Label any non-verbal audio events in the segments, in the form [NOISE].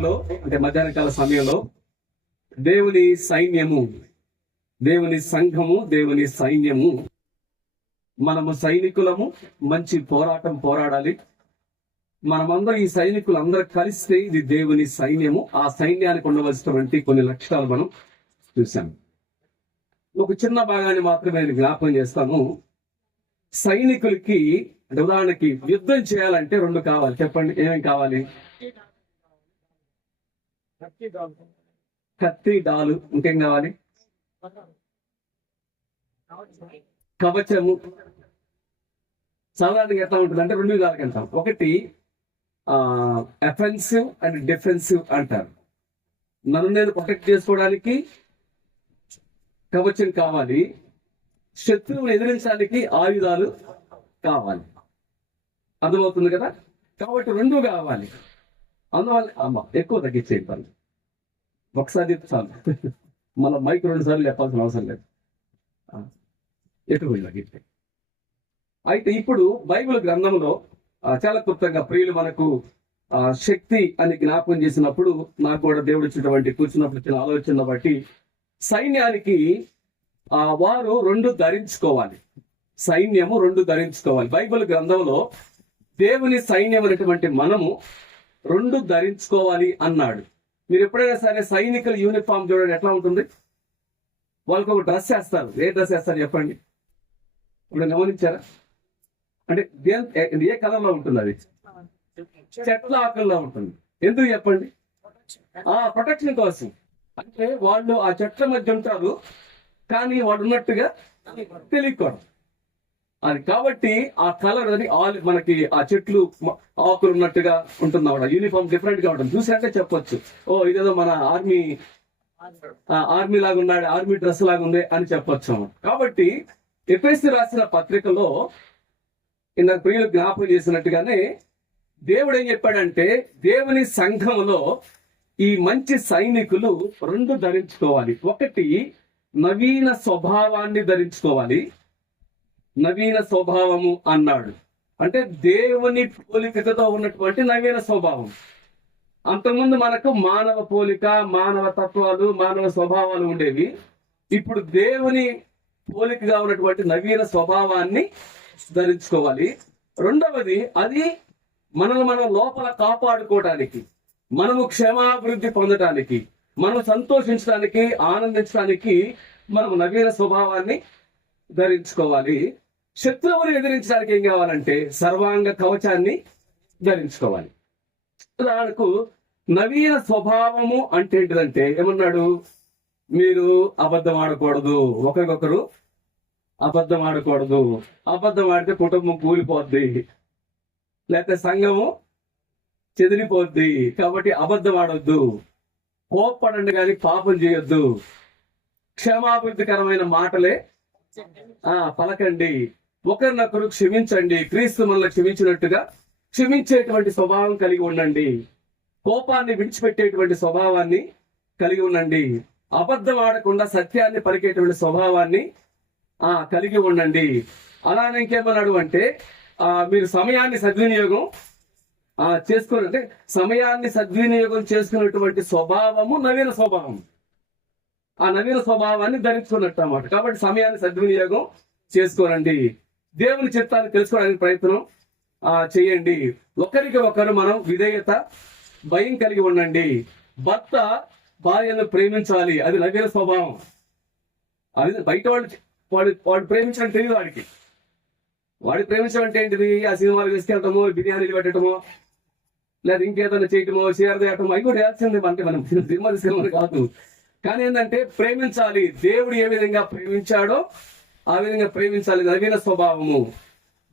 సమయంలో అంటే మధ్యాహ్న కాల సమయంలో దేవుని సైన్యము దేవుని సంఘము దేవుని సైన్యము మనము సైనికులము మంచి పోరాటం పోరాడాలి. మనమందరం ఈ సైనికులు అందరూ కలిస్తే ఇది దేవుని సైన్యము. ఆ సైన్యానికి ఉండవలసినటువంటి కొన్ని లక్షణాలు మనం చూసాం ఒక చిన్న భాగాన్ని మాత్రమే నేను జ్ఞాపకం చేస్తాను. సైనికులకి ఉదాహరణకి యుద్ధం చేయాలంటే రెండు కావాలి. చెప్పండి ఏమేమి కావాలి? కత్తి డాలు. ఇంకేం కావాలి? కవచము. సాధారణంగా ఎట్లా ఉంటుంది అంటే రెండు విధాలుగా వెళ్తాం. ఒకటి ఎఫెన్సివ్ అండ్ డిఫెన్సివ్ అంటారు. నన్ను నేను ప్రొటెక్ట్ చేసుకోవడానికి కవచం కావాలి. శత్రువుని ఎదిరించడానికి ఆయుధాలు కావాలి. అర్థమవుతుంది కదా? కాబట్టి రెండు కావాలి. అందువల్ల అమ్మ ఎక్కువ తగ్గించేయండి పని ఒకసారి చాలు. మన మైక్ రెండు సార్లు చెప్పాల్సిన అవసరం లేదు. ఎక్కువ తగ్గితే అయితే ఇప్పుడు బైబిల్ గ్రంథంలో చాలా క్లుప్తంగా ప్రియులు మనకు ఆ, శక్తి అని జ్ఞాపకం చేసినప్పుడు నాకు కూడా దేవుడు ఇచ్చినటువంటి కూర్చున్నప్పుడు వచ్చిన ఆలోచన బట్టి సైన్యానికి ఆ వారు రెండు ధరించుకోవాలి. సైన్యము రెండు ధరించుకోవాలి. బైబిల్ గ్రంథంలో దేవుని సైన్యం అనేటువంటి మనము రెండు ధరించుకోవాలి అన్నాడు. మీరు ఎప్పుడైనా సరే సైనికుల యూనిఫామ్ చూడండి ఎట్లా ఉంటుంది? వాళ్ళకి ఒక డ్రెస్ వేస్తారు. ఏ డ్రెస్ వేస్తారు చెప్పండి? ఇప్పుడు గమనించారా? అంటే దేని ఏ కలర్లో ఉంటుంది అది? చెట్ల ఆకుల్లో ఉంటుంది. ఎందుకు చెప్పండి? ఆ ప్రొటెక్షన్ కోసం. అంటే వాళ్ళు ఆ చెట్ల మధ్య ఉంటారు కానీ వాడు ఉన్నట్టుగా తెలియకూడదు. అది కాబట్టి ఆ కలర్ అది ఆల్ మనకి ఆ చెట్లు ఆకులు ఉన్నట్టుగా ఉంటుంది అనమాట యూనిఫామ్ డిఫరెంట్గా ఉంటుంది. చూసాక చెప్పొచ్చు. ఓ ఇదేదో మన ఆర్మీ ఆర్మీ లాగా ఉన్నాడు ఆర్మీ డ్రెస్ లాగా ఉంది అని చెప్పొచ్చు. కాబట్టి ఎఫ్ఎస్సి రాసిన పత్రికలో ఇంత ప్రియులు జ్ఞాపకం చేసినట్టుగానే దేవుడు ఏం చెప్పాడంటే దేవుని సంఘములో ఈ మంచి సైనికులు రెండు ధరించుకోవాలి. ఒకటి నవీన స్వభావాన్ని ధరించుకోవాలి. నవీన స్వభావము అన్నాడు. అంటే దేవుని పోలికతో ఉన్నటువంటి నవీన స్వభావం. అంతకుముందు మనకు మానవ పోలిక మానవ తత్వాలు మానవ స్వభావాలు ఉండేవి. ఇప్పుడు దేవుని పోలికగా ఉన్నటువంటి నవీన స్వభావాన్ని ధరించుకోవాలి. రెండవది అది మనల్ని మనం లోపల కాపాడుకోవడానికి మనము క్షేమాభివృద్ధి పొందటానికి మనం సంతోషించడానికి ఆనందించడానికి మనం నవీన స్వభావాన్ని ధరించుకోవాలి. శత్రువుని ఎదిరించడానికి ఏం కావాలంటే సర్వాంగ కవచాన్ని ధరించుకోవాలి. ఉదాహరణకు నవీన స్వభావము అంటే ఏంటిదంటే ఏమన్నాడు? మీరు అబద్ధం ఆడకూడదు. ఒకరికొకరు అబద్ధం ఆడకూడదు. అబద్ధం ఆడితే కుటుంబం కూలిపోద్ది. లేకపోతే సంఘము చెదిరిపోద్ది. కాబట్టి అబద్ధం ఆడొద్దు. కోప్పడండి కానీ పాపం చేయొద్దు. క్షమాభివృద్ధికరమైన మాటలే ఆ పలకండి. ఒకరినొకరు క్షమించండి క్రీస్తు మనల్ని క్షమించినట్టుగా క్షమించేటువంటి స్వభావం కలిగి ఉండండి. కోపాన్ని విడిచిపెట్టేటువంటి స్వభావాన్ని కలిగి ఉండండి. అబద్ధం ఆడకుండా సత్యాన్ని పలికేటువంటి స్వభావాన్ని ఆ కలిగి ఉండండి. అలానే ఇంకేమన్నాడు అంటే ఆ మీరు సమయాన్ని సద్వినియోగం ఆ చేసుకుని అంటే సమయాన్ని సద్వినియోగం చేసుకున్నటువంటి స్వభావము నవీన స్వభావం. ఆ నవీన స్వభావాన్ని ధరించుకున్నట్టు అన్నమాట. కాబట్టి సమయాన్ని సద్వినియోగం చేసుకోనండి. దేవుని చిత్తాన్ని తెలుసుకోవడానికి ప్రయత్నం ఆ చేయండి. ఒకరికి ఒకరు మనం విధేయత భయం కలిగి ఉండండి. భర్త భార్యను ప్రేమించాలి. అది నవీన స్వభావం. అది బయట వాళ్ళు వాడు వాడు ప్రేమించడం తెలియదు వాడికి. వాడి ప్రేమించడం అంటే ఏంటిది? ఆ సినిమాలు తీసుకెళ్తామో బిర్యానీలు పెట్టడమో లేదా ఇంకేదైనా చేయటమో షేర్ చేయటమో అవి కూడా చేయాల్సిందే అంటే మనం [LAUGHS] సినిమా తీసుకెళ్ళమని కాదు. కానీ ఏంటంటే ప్రేమించాలి. దేవుడు ఏ విధంగా ప్రేమించాడో ఆ విధంగా ప్రేమించాలి. నవీన స్వభావము.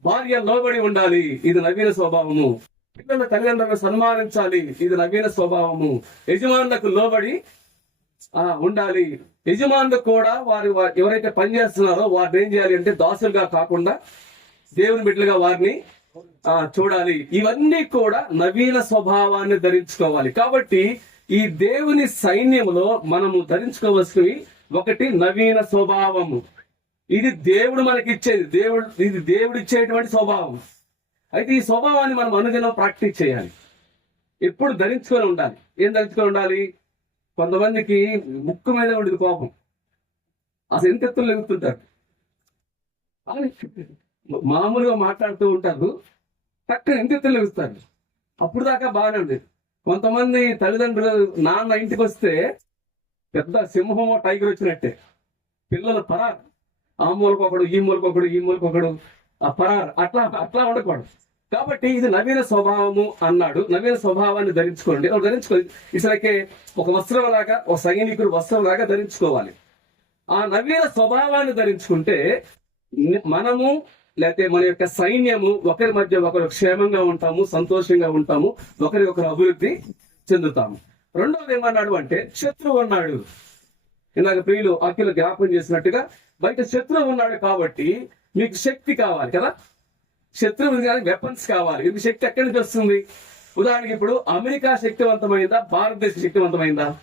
భార్య లోబడి ఉండాలి. ఇది నవీన స్వభావము. పిల్లల తల్లిదండ్రులను సన్మానించాలి. ఇది నవీన స్వభావము. యజమానులకు లోబడి ఆ ఉండాలి. యజమానులు కూడా వారు ఎవరైతే పనిచేస్తున్నారో వారిని ఏం చేయాలి అంటే దాసులుగా కాకుండా దేవుని బిడ్డలుగా వారిని ఆ చూడాలి. ఇవన్నీ కూడా నవీన స్వభావాన్ని ధరించుకోవాలి. కాబట్టి ఈ దేవుని సైన్యములో మనము ధరించుకోవలసినవి ఒకటి నవీన స్వభావము. ఇది దేవుడు మనకి ఇచ్చేది దేవుడు ఇది దేవుడు ఇచ్చేటువంటి స్వభావం. అయితే ఈ స్వభావాన్ని మనం అనుదినం ప్రాక్టీస్ చేయాలి. ఎప్పుడు ధరించుకొని ఉండాలి. ఏం ధరించుకొని ఉండాలి? కొంతమందికి ముక్కు మీద ఉండేది కోపం. అసలు ఎంత ఎత్తులు ఎగుతుంటారు మామూలుగా మాట్లాడుతూ ఉంటారు. పక్కన ఎంత ఎత్తులు లెగుస్తారు? అప్పుడు దాకా బాగానే ఉండేది. కొంతమంది తల్లిదండ్రులు నాన్న ఇంటికి వస్తే పెద్ద సింహమో టైగర్ వచ్చినట్టే పిల్లలు పరారు. ఆ మూలకొకడు ఈ మూలకొకడు ఈ మూలకొకడు. ఆ పరారు అట్లా అట్లా ఉండకూడదు కాబట్టి ఇది నవీన స్వభావము అన్నాడు. నవీన స్వభావాన్ని ధరించుకోండి. అలా ధరించుకో ఇసలకే ఒక వస్త్రం లాగా ఒక సైనికుడు వస్త్రం లాగా ధరించుకోవాలి. ఆ నవీన స్వభావాన్ని ధరించుకుంటే మనము లేకపోతే మన యొక్క సైన్యము ఒకరి మధ్య ఒకరు క్షేమంగా ఉంటాము సంతోషంగా ఉంటాము ఒకరి ఒకరు అభివృద్ధి చెందుతాము. రెండవది ఏమన్నాడు అంటే శత్రువు అన్నాడు. ఇందాక ప్రియులు అఖిల జ్ఞాపం చేసినట్టుగా బయట శత్రువు ఉన్నాడు కాబట్టి మీకు శక్తి కావాలి కదా? శత్రువు కానీ వెపన్స్ కావాలి. ఇది శక్తి ఎక్కడి నుంచి వస్తుంది? ఉదాహరణకి ఇప్పుడు అమెరికా శక్తివంతమైందా? భారతదేశం శక్తివంతమైందా?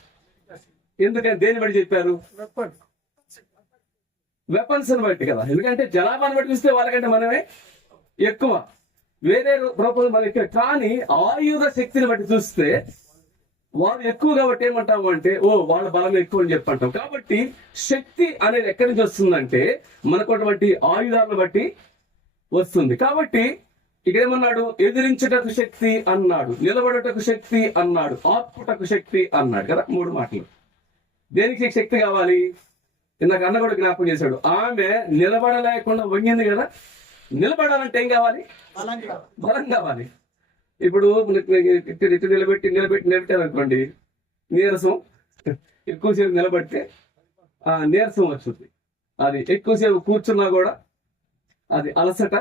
ఎందుకని? దేని బట్టి చెప్పారు? వెపన్స్ని బట్టి కదా. ఎందుకంటే జనాభాను బట్టి చూస్తే వాళ్ళకంటే మనమే ఎక్కువ. వేరే రూపంలో మన ఎక్కువ కానీ ఆయుధ శక్తిని బట్టి చూస్తే వాళ్ళు ఎక్కువ కాబట్టి ఏమంటాము అంటే ఓ వాళ్ళ బలం ఎక్కువ అని చెప్పంటాం కాబట్టి శక్తి అనేది ఎక్కడి నుంచి వస్తుందంటే మనకున్నటువంటి ఆయుధాలను బట్టి వస్తుంది. కాబట్టి ఇక్కడ ఏమన్నాడు ఎదిరించుటకు శక్తి అన్నాడు. నిలబడుటకు శక్తి అన్నాడు. ఆపుటకు శక్తి అన్నాడు కదా మూడు మాటలు. దేనికి శక్తి కావాలి? ఇందాక అన్న కూడా జ్ఞాపకం చేశాడు. ఆమె నిలబడలేకుండా వంగింది కదా. నిలబడాలంటే ఏం కావాలి. బలం కావాలి. ఇప్పుడు ఇటు ఇటు నిలబెట్టి నిలబెట్టి నిలబెట్టారనుకోండి నీరసం ఎక్కువసేపు నిలబడితే ఆ నీరసం వస్తుంది. అది ఎక్కువసేపు కూర్చున్నా కూడా అది అలసట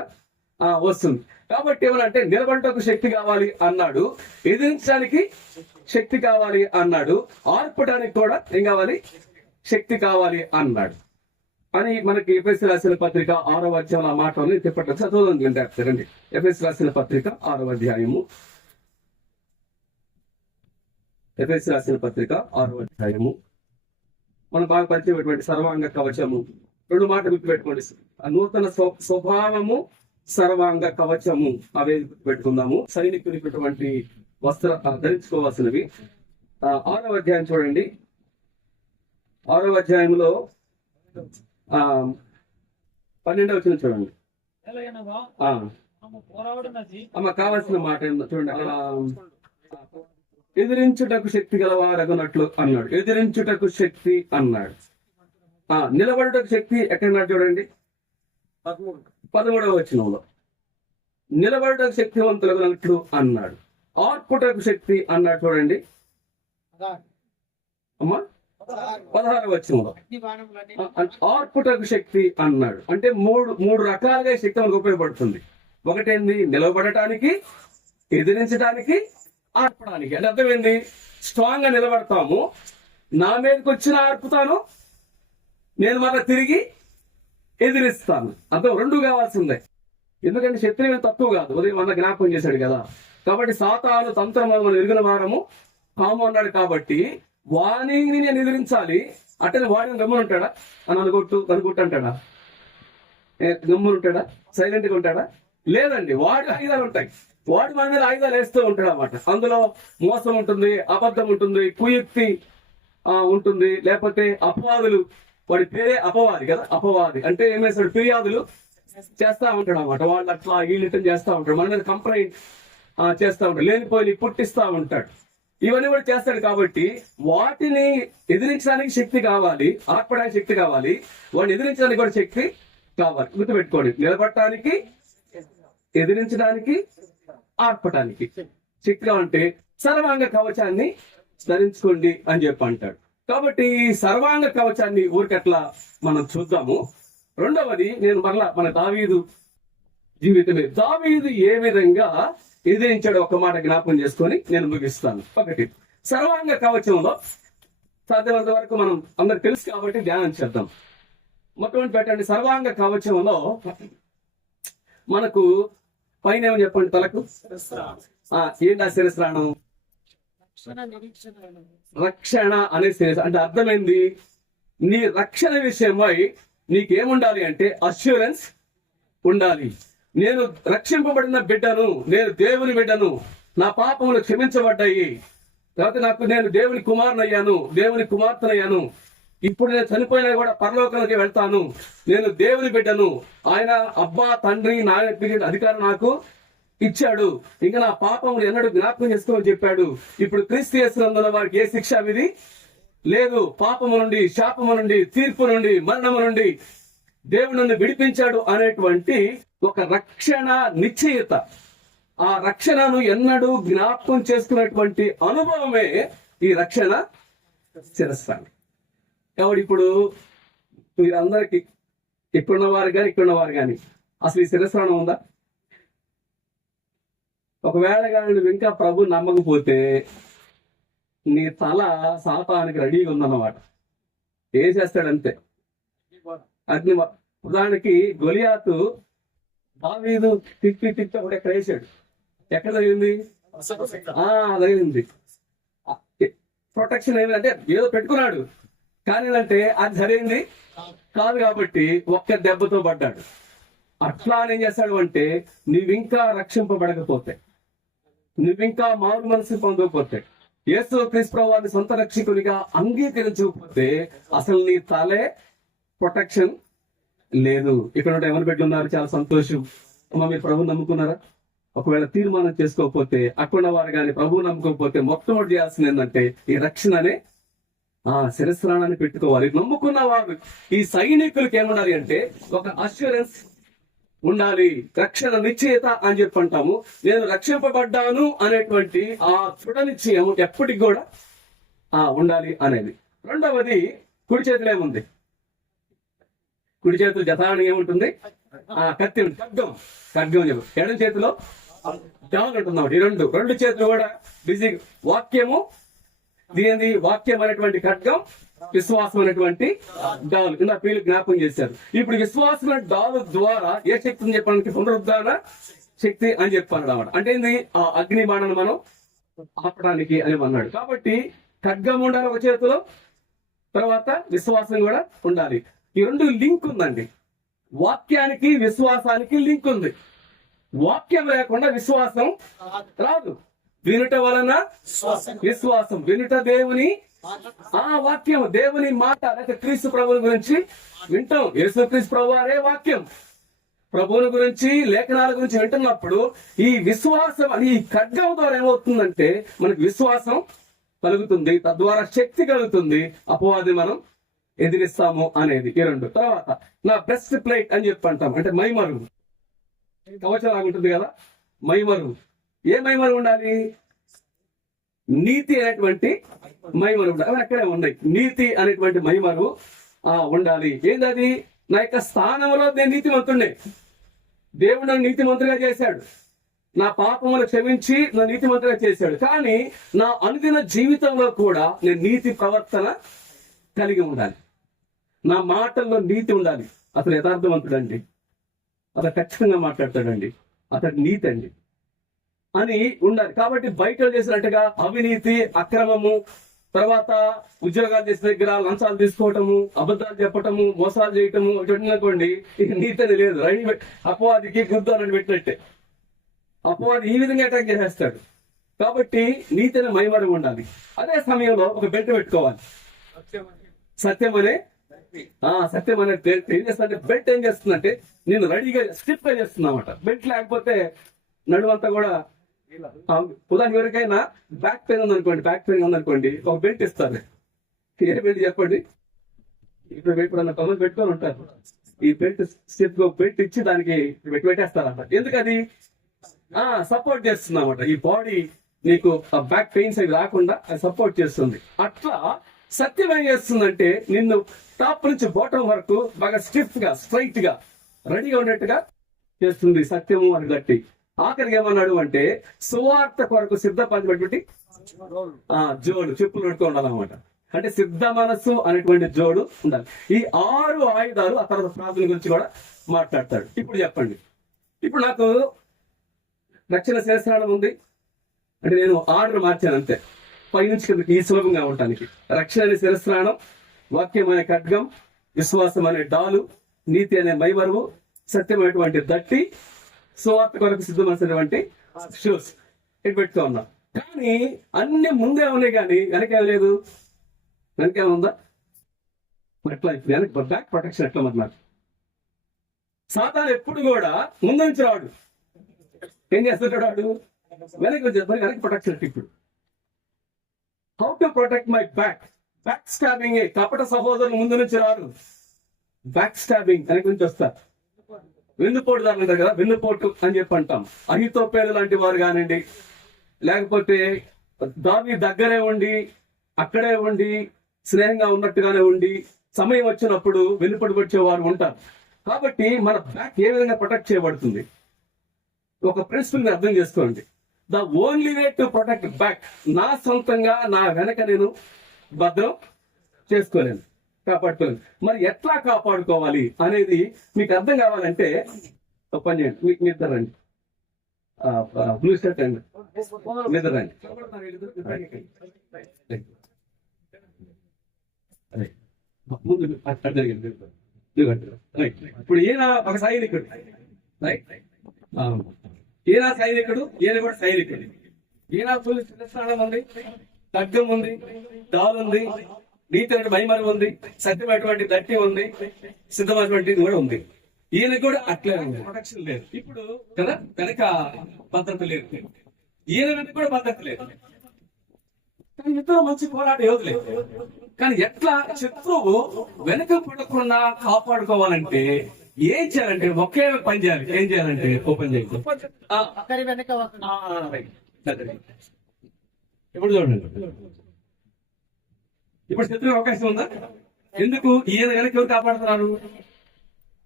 ఆ వస్తుంది. కాబట్టి ఏమనంటే నిలబడటకు శక్తి కావాలి అన్నాడు ఎదిరించడానికి శక్తి కావాలి అన్నాడు ఆర్పడానికి కూడా ఏం కావాలి? శక్తి కావాలి అన్నాడు. అని మనకి ఎఫ్ఎస్ రాసిన పత్రిక ఆరో అధ్యాయం ఆ మాటలు తిప్పట్లో చదువుతుంది వింటారండి ఎఫ్ఎస్ రాసిన పత్రిక ఆరో అధ్యాయము. ఎఫ్ఎస్ రాసిన పత్రిక ఆరో అధ్యాయము. మనం బాగా పరిచయమైనటువంటి సర్వాంగ కవచము. రెండు మాటలు గుర్తుపెట్టుకోండి. నూతన స్వభావము సర్వాంగ కవచము. అవే పెట్టుకుందాము సైనికునిటువంటి వస్త్ర ధరించుకోవాల్సినవి. ఆరో అధ్యాయం చూడండి. ఆరో అధ్యాయంలో పన్నెండవ వచ్చిన చూడండి. అమ్మ కావాల్సిన మాట చూడండి. ఎదిరించుటకు శక్తి గలవారగునట్లు అన్నాడు. ఎదిరించుటకు శక్తి అన్నాడు. ఆ నిలబడుటకు శక్తి ఎక్కడన్నాడు చూడండి. పదమూడవ వచనంలో. నిలబడుటకు శక్తివంతులగునట్లు అన్నాడు. ఆర్పుటకు శక్తి అన్నాడు చూడండి. అమ్మా. అగ్ని బాణములన్నీ ఆర్పుటకు శక్తి అన్నాడు. అంటే మూడు మూడు రకాలుగా శక్తి మనకు ఉపయోగపడుతుంది. ఒకటేంది? నిలబడటానికి ఎదిరించడానికి ఆర్పడానికి. అంటే అర్థమైంది? స్ట్రాంగ్గా నిలబడతాము. నా మీదకి వచ్చిన ఆర్పుతాను. నేను మళ్ళీ తిరిగి ఎదిరిస్తాను. అర్థం? రెండు కావాల్సిందే. ఎందుకంటే శత్రువు తక్కువ కాదు. ఉదయం అన్న జ్ఞాపకం చేశాడు కదా. కాబట్టి సాతాను తంత్రం మనం ఎరిగిన వారము. కాము అన్నాడు కాబట్టి వాణిని నేను ఎదిరించాలి. అట్టని వాడిని గమ్మునుంటాడా అని అనుకుంటూ అనుకుంటూ అంటాడా? ఏ, గమ్మునుంటాడా సైలెంట్గా ఉంటాడా? లేదండి వాడి ఆయుధాలు ఉంటాయి. వాడి మన మీద ఆయుధాలు వేస్తూ ఉంటాడు అన్నమాట. అందులో మోసం ఉంటుంది అబద్ధం ఉంటుంది కుయుక్తి ఆ, ఉంటుంది. లేకపోతే అపవాదులు వాడి పేరే అపవాది కదా అపవాది. అంటే ఏం చేస్తాడు? ఫిర్యాదులు చేస్తా ఉంటాడు అనమాట వాళ్ళు అట్లా వీళ్ళు చేస్తా ఉంటాడు. మన మీద కంప్లైంట్ చేస్తా ఉంటాడు. లేనిపోయి పుట్టిస్తా ఉంటాడు. ఇవన్నీ కూడా చేస్తాడు కాబట్టి వాటిని ఎదిరించడానికి శక్తి కావాలి ఆర్పడానికి శక్తి కావాలి. వాడిని ఎదిరించడానికి కూడా శక్తి కావాలి. గుర్తుపెట్టుకోండి. నిలబడటానికి ఎదిరించడానికి ఆర్పటానికి శక్తి కావాలంటే సర్వాంగ కవచాన్ని ధరించుకోండి అని చెప్పి అంటాడు కాబట్టి ఈ సర్వాంగ కవచాన్ని ఊరికట్లా మనం చూద్దాము. రెండవది నేను మరలా మన దావీదు జీవితమే. దావీదు ఏ విధంగా ఎదిరించాడు ఒక మాట జ్ఞాపకం చేసుకొని నేను ముగిస్తాను. ఒకటి సర్వాంగ కవచంలో సాధ్యమైనంత వరకు మనం అందరికి తెలుసు కాబట్టి ధ్యానం చేద్దాం. మొట్టమొదటి పెట్టండి సర్వాంగ కవచంలో మనకు పైన ఏమని చెప్పండి తలకు? ఆ, ఏంటి ఆ శిరస్రాణం? రక్షణ అనే శిరస్ అంటే అర్థమైంది నీ రక్షణ విషయమై నీకేముండాలి అంటే అష్యూరెన్స్ ఉండాలి. నేను రక్షింపబడిన బిడ్డను నేను దేవుని బిడ్డను నా పాపములు క్షమించబడ్డాయి. తర్వాత నాకు నేను దేవుని కుమారునయ్యాను దేవుని కుమార్తెనయ్యాను. ఇప్పుడు నేను చనిపోయినా కూడా పరలోకానికి వెళ్తాను. నేను దేవుని బిడ్డను ఆయన అబ్బా తండ్రి నాయన అధికారం నాకు ఇచ్చాడు. ఇంకా నా పాపములు ఎన్నడూ జ్ఞాపకం చేసుకోమని చెప్పాడు. ఇప్పుడు క్రీస్తు చేస్తున్నందున వారికి ఏ శిక్ష విధి? లేదు. పాపము నుండి శాపము నుండి తీర్పు నుండి మరణము నుండి దేవుడు నన్ను విడిపించాడు అనేటువంటి ఒక రక్షణ నిశ్చయత. ఆ రక్షణను ఎన్నడూ జ్ఞాపకం చేసుకున్నటువంటి అనుభవమే ఈ రక్షణ శిరస్థానం కాబట్టి ఇప్పుడు మీరందరికి ఇక్కడున్న వారు కానీ ఇక్కడున్న వారు కానీ అసలు ఈ శిరస్థానం ఉందా? ఒకవేళ కానీ నువ్వు ఇంకా ప్రభు నమ్మకపోతే నీ తల సాతానికి రెడీగా ఉందన్నమాట. ఏం చేస్తాడంతే? అగ్ని ఉదాహరణకి గొలియాతు దావీదు తిప్పి తిప్పి ఒకటి ఎక్కడ వేసాడు ఎక్కడ జరిగింది. ఆ జరిగింది ప్రొటెక్షన్ ఏమిటంటే ఏదో పెట్టుకున్నాడు. కానీ అంటే అది సరైంది కాదు కాబట్టి ఒక్క దెబ్బతో పడ్డాడు. అట్లా ఏం చేస్తాడు అంటే నువ్వింకా రక్షింపబడకపోతే నువ్వింకా మారు మనసు పొందకపోతే యేసు క్రీస్తు వారిని సొంత రక్షకునిగా అంగీకరించకపోతే అసలు నీ తలే ప్రొటెక్షన్ లేదు. ఇక్కడ ఎవరు పెట్టున్నారు చాలా సంతోషం. అమ్మ మీరు ప్రభు నమ్ముకున్నారా? ఒకవేళ తీర్మానం చేసుకోకపోతే అక్కడ వారు కానీ ప్రభు నమ్ముకోకపోతే మొట్టమొదటి చేయాల్సింది ఏంటంటే ఈ రక్షణనే ఆ శిరస్నానాన్ని పెట్టుకోవాలి. నమ్ముకున్న వారు ఈ సైనికులకి ఏముండాలి అంటే ఒక అష్యూరెన్స్ ఉండాలి. రక్షణ నిశ్చయత అని చెప్పి అంటాము. నేను రక్షింపబడ్డాను అనేటువంటి ఆ దృఢ నిశ్చయం ఎప్పటికి కూడా ఆ ఉండాలి అనేది. రెండవది కుడి చేతిలో ఏముంది? కుడి చేతులు జతాన్ని ఏముంటుంది? ఆ కత్తి ఖడ్గం. ఖడ్గం చెప్పు. ఎడం చేతిలో డాల్ ఉంటున్నాం ఈ రెండు. రెండు చేతులు కూడా బిజీ వాక్యము దీని వాక్యం అనేటువంటి ఖడ్గం విశ్వాసం అనేటువంటి డాలు. ఇందా పేర్లు జ్ఞాపకం చేశారు. ఇప్పుడు విశ్వాసం డాలు ద్వారా ఏ శక్తిని చెప్పడానికి? పునరుద్ధారణ శక్తి అని చెప్పాను అనమాట అంటే ఏంది? ఆ అగ్ని బాణను మనం ఆపడానికి అని అన్నాడు. కాబట్టి ఖడ్గం ఉండాలి ఒక చేతిలో తర్వాత విశ్వాసం కూడా ఉండాలి. ఈ రెండు లింక్ ఉందండి. వాక్యానికి విశ్వాసానికి లింక్ ఉంది. వాక్యం లేకుండా విశ్వాసం రాదు. వినుట వలన విశ్వాసం. వినుట దేవుని ఆ వాక్యం దేవుని మాట లేకపోతే క్రీస్తు ప్రభుని గురించి వింటాం. యేసు క్రీస్తు ప్రభు అనే వాక్యం. ప్రభువుని గురించి లేఖనాల గురించి వింటున్నప్పుడు ఈ విశ్వాసం అని ఈ ఖడ్గం ద్వారా ఏమవుతుందంటే మనకు విశ్వాసం కలుగుతుంది తద్వారా శక్తి కలుగుతుంది. అపవాది మనం ఎదిరిస్తాము అనేది ఈ రెండు. తర్వాత నా బెస్ట్ ప్లేట్ అని చెప్పి అంటాం. అంటే మైమరు. కవచం ఉంటుంది కదా? మైమరు. ఏ మైమరు ఉండాలి? నీతి అనేటువంటి మైమరు ఉండాలి. అవి అక్కడే ఉన్నాయి. నీతి అనేటువంటి మైమరు ఆ ఉండాలి. ఏంటది నా యొక్క స్థానంలో నేను నీతిమంతుండే దేవుడు నన్ను నీతిమంతుడిగా చేశాడు. నా పాపములు క్షమించి నా నీతిమంతుడిగా చేశాడు. కానీ నా అనుదిన జీవితంలో కూడా నేను నీతి ప్రవర్తన కలిగి ఉండాలి. నా మాటల్లో నీతి ఉండాలి. అతను యథార్థవంతుడండి. అతను ఖచ్చితంగా మాట్లాడతాడండి. అతడు నీతి అండి. అని ఉండాలి. కాబట్టి బయట చేసినట్టుగా అవినీతి అక్రమము తర్వాత ఉద్యోగాలు చేసిన దగ్గర లంచాలు తీసుకోవటము అబద్ధాలు చెప్పటము మోసాలు చేయటము అనుకోండి ఇక నీతి అని లేదు. రైలు అపవాదికి గుర్తాలని పెట్టినట్టే. అపవాది ఈ విధంగా అటాక్ చేసేస్తాడు. కాబట్టి నీతిని మైమరం ఉండాలి అదే సమయంలో ఒక బెల్ట్ పెట్టుకోవాలి. సత్యం అనే సత్యం అనే పేరు ఏం చేస్తుందంటే బెల్ట్ ఏం చేస్తుందంటే నేను రెడీగా స్టిప్గా చేస్తున్నామాట బెల్ట్ లేకపోతే నడుమంతా కూడా ఉదాహరణ ఎవరికైనా బ్యాక్ పెయిన్ ఉందనుకోండి బ్యాక్ పెయిన్ ఉందనుకోండి ఒక బెల్ట్ ఇస్తారు. ఏ బెల్ట్ చెప్పండి? ఇప్పుడు ఎప్పుడన్నా కొందరు పెట్టుకొని ఉంటారు. ఈ బెల్ట్ స్టెప్ బెల్ట్ ఇచ్చి దానికి పెట్టి పెట్టేస్తారంట ఎందుకది? ఆ సపోర్ట్ చేస్తుంది ఈ బాడీ నీకు బ్యాక్ పెయిన్స్ అవి రాకుండా అది సపోర్ట్ చేస్తుంది. అట్లా సత్యం ఏం చేస్తుందంటే నిన్ను టాప్ నుంచి బాటం వరకు బాగా స్టిఫ్గా స్ట్రైట్గా రెడీగా ఉన్నట్టుగా చేస్తుంది సత్యము అని గట్టి ఆఖరికి ఏమన్నాడు అంటే సువార్త కొరకు సిద్ధపరచబడి ఆ జోడు చెప్పులు పెట్టుకో ఉండాలన్నమాట. అంటే సిద్ధ మనస్సు అనేటువంటి జోడు ఉండాలి. ఈ ఆరు ఆయుధాలు ఆ తర్వాత ప్రార్థన గురించి కూడా మాట్లాడతాడు. ఇప్పుడు చెప్పండి. ఇప్పుడు నాకు రక్షణ శాస్త్రాలు ఉంది. అంటే నేను ఆర్డర్ మార్చాను అంతే. పైనుంచి ఈ సులభంగా ఉండటానికి. రక్షణ అనే శిరస్నానం వాక్యం అనే ఖడ్గం విశ్వాసం అనే డాలు నీతి అనే మైవరువు సత్యమైనటువంటి దట్టి సువార్త కొరకు సిద్ధమైనటువంటి షూస్ ఇటు పెట్టుకో ఉన్నాం కానీ అన్ని ముందే ఉన్నాయి కానీ వెనకేం లేదు? వెనకేముందా ఎట్లా ఇప్పుడు వెనక బ్యాక్ ప్రొటెక్షన్ ఎట్లా మరి నాకు సాతాను ఎప్పుడు కూడా ముందు నుంచి రాడు. ఏం చేస్తుంటాడు వాడు? వెనక్కి వచ్చేది వెనక్కి ప్రొటెక్షన్ ఇప్పుడు? How to protect my back back stabbing కపట సహోదరులు ముందు నుంచి రారు. బ్యాక్ స్టాబింగ్ అని నుంచి వస్తారు వెన్నుపోటు దాని అంటారు కదా వెన్నుపోటు అని చెప్పి అంటాం. అహితోపేలు లాంటి వారు కానివ్వండి. లేకపోతే దాని దగ్గరే ఉండి అక్కడే ఉండి స్నేహంగా ఉన్నట్టుగానే ఉండి సమయం వచ్చినప్పుడు వెన్నుపడి వచ్చేవారు ఉంటారు. కాబట్టి మన బ్యాక్ ఏ విధంగా ప్రొటెక్ట్ చేయబడుతుంది? ఒక ప్రిన్సిపల్ని అర్థం చేసుకోండి. The only way to protect back నా సొంతంగా నా వెనక నేను భద్రం చేసుకోలేను కాపాడుకోలేను మరి ఎట్లా కాపాడుకోవాలి అనేది మీకు అర్థం కావాలంటే పని చేయండి మీ- ఇద్దరు రండి బ్లూ షర్ట్ అండి మీ ఇద్దరు రండి ముందు ఇప్పుడు ఈయన ఒక సైనికుడు రైట్ ఈయన సైనికుడు ఈయన కూడా సైనికుడు. ఈయన ఫుల్ చిన్నస్నానం ఉంది ఖడ్గం ఉంది డాల్ ఉంది నీతి మైమరి ఉంది సత్యమైనటువంటి దట్టి ఉంది సిద్ధమైనటువంటి కూడా ఉంది. ఈయన కూడా అట్లే ఉంది. ప్రొటెక్షన్ లేదు. ఇప్పుడు కదా వెనక భద్రత లేదు. ఈయన వెనక కూడా భద్రత లేదు. కానీ ఇద్దరు మంచి పోరాట యోధులే. కానీ ఎట్లా శత్రువు వెనక పడకుండా కాపాడుకోవాలంటే ఏం చేయాలంటే ఒకే పని చేయాలి. ఏం చేయాలంటే ఓపెన్ చేయాలి. ఇప్పుడు చూడండి. ఇప్పుడు శత్రువు అవకాశం ఉందా? ఎందుకు? ఈయన వెనక ఎవరు కాపాడుతున్నారు?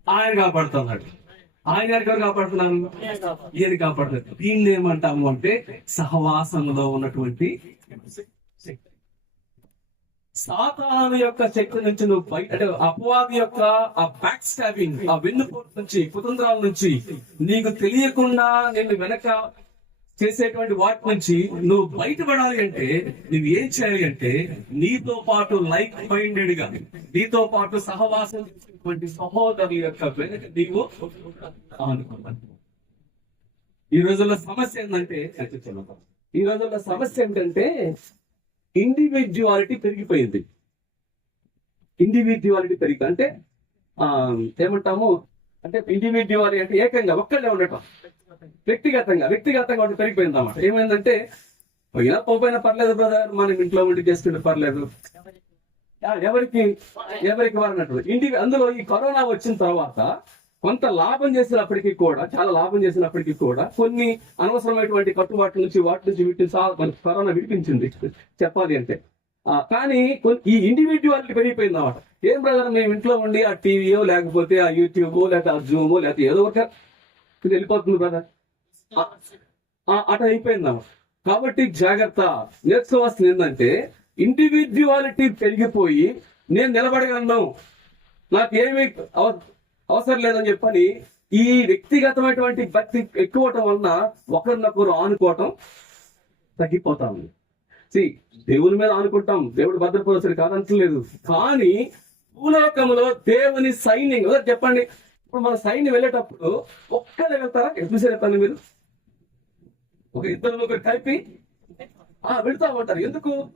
ఆయన కాపాడుతున్నాడు. ఆయన వెనక ఎవరు కాపాడుతున్నారు? ఈయన కాపాడుతున్నారు. దీన్ని ఏమంటాము అంటే సహవాసంలో ఉన్నటువంటి సాతాను యొక్క శక్తి నుంచి నువ్వు బయట అంటే అపవాది యొక్క ఆ బ్యాక్ స్టాబింగ్ ఆ వెన్నుపోటు నుంచి కుతంత్రాల నుంచి నీకు తెలియకుండా నేను వెనక చేసేటువంటి వాటి నుంచి నువ్వు బయటపడాలి అంటే నువ్వు ఏం చేయాలి అంటే నీతో పాటు లైక్ మైండెడ్గా నీతో పాటు సహవాసం చేసేటువంటి సహోదరుల యొక్క వెనక నీవు అనుకున్నాను ఈ రోజుల్లో సమస్య ఏంటంటే ఈ రోజుల్లో సమస్య ఏంటంటే ఇండివిజువాలిటీ పెరిగిపోయింది. ఇండివిజువాలిటీ పెరిగి అంటే ఆ, ఏమంటాము అంటే ఇండివిజువాలిటీ అంటే ఏకంగా ఒక్కళ్ళే ఉండటం. వ్యక్తిగతంగా వ్యక్తిగతంగా ఒకటి పెరిగిపోయింది అన్నమాట ఏమైందంటే ఇలా పోపోయినా పర్లేదు బ్రదర్ మనం ఇంట్లో ఉండి చేసుకుంటే పర్లేదు. ఎవరికి ఎవరికి వారినట్టు ఇంటి అందులో ఈ కరోనా వచ్చిన తర్వాత కొంత లాభం చేసినప్పటికీ కూడా చాలా లాభం చేసినప్పటికీ కూడా కొన్ని అనవసరమైనటువంటి కట్టుబాట్ల నుంచి వాటి నుంచి వీటి మనకి కరోనా విడిపించింది. చెప్పాలి అంటే. కానీ ఈ ఇండివిజువాలిటీ పెరిగిపోయింది అన్నమాట. ఏం బ్రదర్ మేము ఇంట్లో ఉండి ఆ టీవీయో లేకపోతే ఆ యూట్యూబ్ లేకపోతే ఆ జూమ్ లేకపోతే ఏదో ఒక వెళ్ళిపోతుంది బ్రదర్ అటు అయిపోయింది అన్నమాట. కాబట్టి జాగ్రత్త. నేర్చుకోవాల్సింది ఏంటంటే ఇండివిజువాలిటీ పెరిగిపోయి నేను నిలబడగలను. నాకేమీ అవ- అవసరం లేదని చెప్పని ఈ వ్యక్తిగతమైనటువంటి భక్తి ఎక్కువటం వలన ఒకరినొకరు ఆనుకోవటం తగ్గిపోతా ఉంది దేవుని మీద ఆనుకుంటాం దేవుడు భద్రపరచడు కాదంటలేదు. కానీ భూలోకంలో దేవుని సైన్యం చెప్పండి? ఇప్పుడు మన సైన్యం వెళ్ళేటప్పుడు ఒక్కరే వెళ్తారా ఎప్పుడు వెళ్తాను మీరు? ఒక ఇద్దరు ఒకరు కలిపి ఆ వెళ్తా ఉంటారు. ఎందుకు?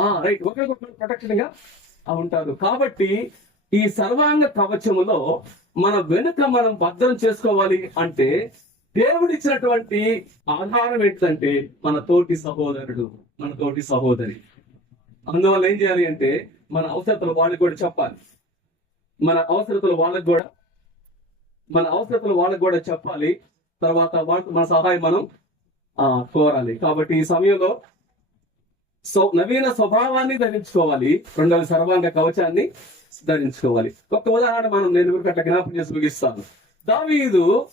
ఆ రైట్. ఒకరికొకరు ప్రొటెక్షన్గా ఉంటారు. కాబట్టి ఈ సర్వాంగ కవచములో మన వెనుక మనం భద్రం చేసుకోవాలి అంటే దేవుడిచ్చినటువంటి ఆధారం ఏంటంటే మన తోటి సహోదరుడు మన తోటి సహోదరి. అందువల్ల ఏం చేయాలి అంటే మన అవసరతలు వాళ్ళకి కూడా చెప్పాలి. మన అవసరతలు వాళ్ళకి కూడా మన అవసరతలు వాళ్ళకి కూడా చెప్పాలి. తర్వాత వాళ్ళ మన సహాయం మనం ఆ, కోరాలి. కాబట్టి ఈ సమయంలో సో నవీన స్వభావాన్ని ధరించుకోవాలి. రెండవ సర్వాంగ కవచాన్ని ధరించుకోవాలి. ఒక ఉదాహరణ మనం నేను అట్లా జ్ఞాపకం చేసి ముగిస్తాను. దావీదు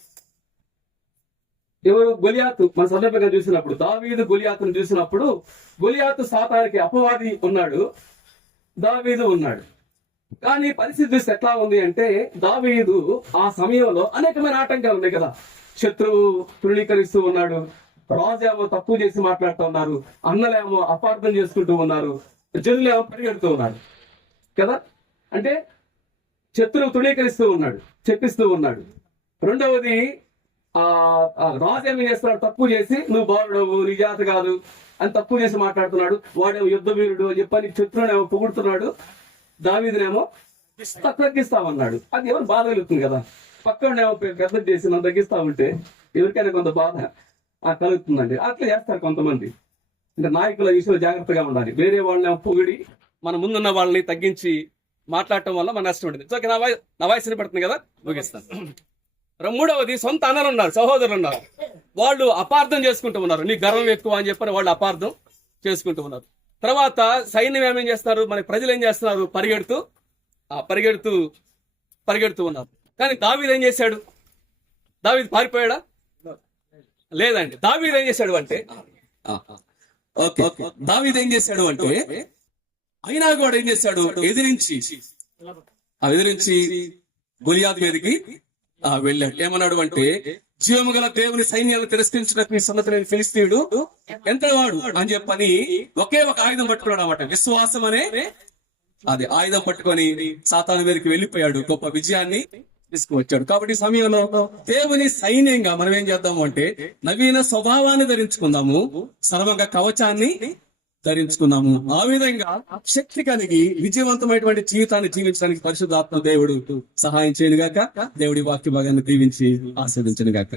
ఎవరు? గొలియాతు. మన సందర్భంగా చూసినప్పుడు దావీదు గొలియాతును చూసినప్పుడు గొలియాతు సాతానికి అపవాది ఉన్నాడు. దావీదు ఉన్నాడు. కానీ పరిస్థితి చూస్తే ఎట్లా ఉంది అంటే దావీదు ఆ సమయంలో అనేకమైన ఆటంకాలు ఉన్నాయి కదా. శత్రువు తృణీకరిస్తూ ఉన్నాడు. రాజేమో తప్పు చేసి మాట్లాడుతూ ఉన్నారు అన్నలేమో అపార్థం చేసుకుంటూ ఉన్నారు జనులేమో పరిగెడుతూ ఉన్నారు. కదా? అంటే శత్రువు తృణీకరిస్తూ ఉన్నాడు చెప్పిస్తూ ఉన్నాడు. రెండవది ఆ రాజు ఏమి చేస్తున్నాడు? తప్పు చేసి నువ్వు బాగుడవు నీ జాత కాదు అని తప్పు చేసి మాట్లాడుతున్నాడు. వాడేమో యుద్ధ వీరుడు అని చెప్పని శత్రువునేమో పొగుడుతున్నాడు. దావీదునేమో తగ్గిస్తామన్నాడు అది ఎవరు బాధ కలుగుతుంది కదా? పక్కనేమో పెద్ద చేసి నన్ను తగ్గిస్తా ఉంటే ఎవరికైనా కొంత బాధ? కలుగుతుందండి. అట్లా చేస్తారు కొంతమంది. అంటే నాయకుల విషయంలో జాగ్రత్తగా ఉండాలి. వేరే వాళ్ళని పొగిడి మన ముందున్న వాళ్ళని తగ్గించి మాట్లాడటం వల్ల మన నష్టం ఉంటుంది. సో నా వాయి నా వాయిస్ వినపడుతుంది కదా? ముగిస్తాను. మూడవది సొంత అన్నలు ఉన్నారు సహోదరులు ఉన్నారు. వాళ్ళు అపార్థం చేసుకుంటూ ఉన్నారు. నీ గర్వం ఎక్కువ అని చెప్పని వాళ్ళు అపార్థం చేసుకుంటూ ఉన్నారు. తర్వాత సైన్యం ఏమేం చేస్తున్నారు? మన ప్రజలు ఏం చేస్తున్నారు? పరిగెడుతూ ఆ పరిగెడుతూ పరిగెడుతూ ఉన్నారు. కానీ దావీద్ ఏం చేశాడు? దావీద్ పారిపోయాడా? లేదండి. దావీదు ఏం చేశాడు అంటే ఓకే. దావీదు ఏం చేశాడు అంటే అయినా కూడా ఏం చేశాడు? ఎదిరించి ఆ ఎదిరించి గులియాద్ మీదకి ఆ వెళ్ళాడు. ఏమన్నాడు అంటే జీవము గల దేవుని సైన్యాలను తిరస్కరించినట్టు సన్నతి ఫిలిస్తీయుడు ఎంత వాడు అని చెప్పని ఒకే ఒక ఆయుధం పట్టుకున్నాడు అనమాట విశ్వాసం అనే అది ఆయుధం పట్టుకొని సాతాను మీదకి వెళ్ళిపోయాడు గొప్ప విజయాన్ని. తీసుకువచ్చాడు. కాబట్టి ఈ సమయంలో దేవుని సైన్యంగా మనం ఏం చేద్దాము అంటే నవీన స్వభావాన్ని ధరించుకుందాము సర్వంగా కవచాన్ని ధరించుకున్నాము ఆ విధంగా శక్తి కలిగి విజయవంతమైనటువంటి జీవితాన్ని జీవించడానికి పరిశుద్ధాత్మ దేవుడు సహాయం చేయను గాక దేవుడి వాక్య భాగాన్ని దీవించి ఆస్వాదించను గాక